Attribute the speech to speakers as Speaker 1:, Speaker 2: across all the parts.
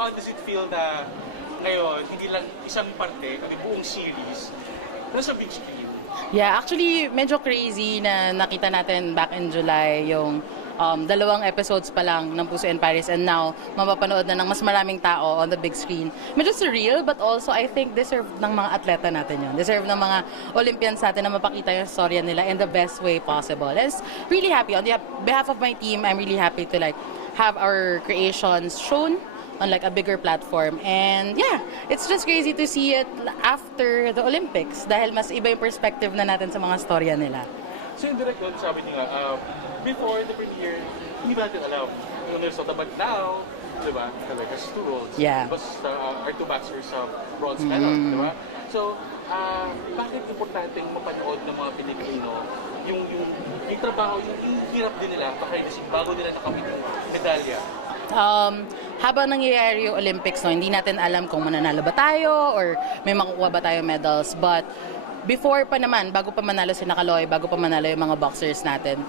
Speaker 1: how does it feel na ngayon, hindi lang isang parte, kundi buong series, nasa big screen?
Speaker 2: Yeah, actually, medyo crazy na nakita natin back in July yung um, dalawang episodes pa lang ng Puso and Paris and now mapapanood na ng mas maraming tao on the big screen. Medyo surreal but also I think deserve ng mga atleta natin yun. Deserve ng mga Olympians natin na mapakita yung storya nila in the best way possible. And really happy. On the behalf of my team, I'm really happy to like have our creations shown on like a bigger platform. And yeah, it's just crazy to see it after the Olympics dahil mas iba yung perspective na natin sa mga storya nila.
Speaker 1: So yung direct sabi niya uh, before the premiere, hindi ba natin alam yung Minnesota, but now, di ba, like has two roles.
Speaker 2: Yeah.
Speaker 1: Tapos uh, our two boxers sa bronze medal, di ba? So, uh, bakit importante mapanood ng mga Pilipino yung, yung, yung trabaho, yung, yung hirap din nila scene bago nila nakamit yung medalya?
Speaker 2: Um, habang nangyayari yung Olympics, no, hindi natin alam kung mananalo ba tayo or may makukuha ba tayo medals. But before pa naman, bago pa manalo si Nakaloy, bago pa manalo yung mga boxers natin,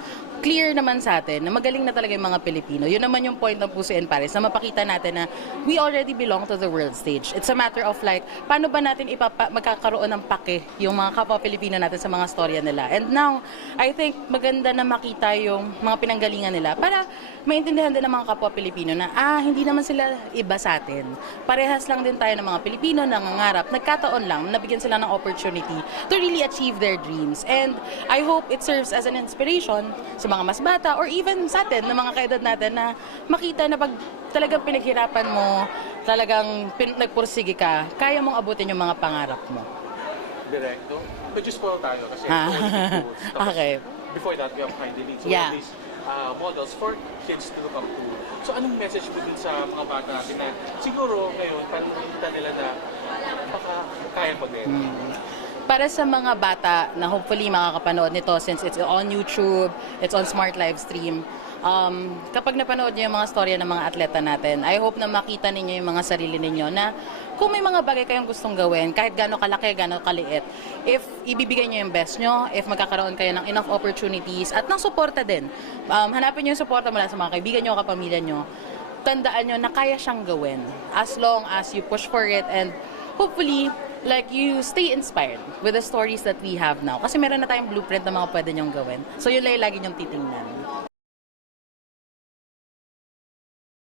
Speaker 2: clear naman sa atin na magaling na talaga yung mga Pilipino. Yun naman yung point ng Puso in Paris, na mapakita natin na we already belong to the world stage. It's a matter of like, paano ba natin ipapa- magkakaroon ng pake yung mga kapwa Pilipino natin sa mga storya nila. And now, I think maganda na makita yung mga pinanggalingan nila para maintindihan din ng mga kapwa Pilipino na ah, hindi naman sila iba sa atin. Parehas lang din tayo ng mga Pilipino na nangangarap. Nagkataon lang, nabigyan sila ng opportunity to really achieve their dreams. And I hope it serves as an inspiration sa mga mas bata or even sa atin, ng mga kaedad natin na makita na pag talagang pinaghirapan mo, talagang pin- nagpursige ka, kaya mong abutin yung mga pangarap mo.
Speaker 1: Directo? Medyo spoil tayo kasi
Speaker 2: Ah. Okay.
Speaker 1: Before that, we have Kind Lead. So
Speaker 2: Yeah.
Speaker 1: these uh, models for kids to look up to. So anong message mo dun sa mga bata natin na siguro ngayon, parang nakikita nila na baka kaya pa din.
Speaker 2: Para sa mga bata na hopefully makakapanood nito since it's on YouTube, it's on Smart Live Stream, um, kapag napanood niyo yung mga storya ng mga atleta natin, I hope na makita ninyo yung mga sarili ninyo na kung may mga bagay kayong gustong gawin, kahit gaano kalaki, gaano kaliit, if ibibigay niyo yung best nyo, if magkakaroon kayo ng enough opportunities at ng suporta din, um, hanapin niyo yung suporta mula sa mga kaibigan nyo, kapamilya nyo, tandaan nyo na kaya siyang gawin as long as you push for it and hopefully like you stay inspired with the stories that we have now. Kasi meron na tayong blueprint na mga pwede nyong gawin. So yun lang lagi nyong titingnan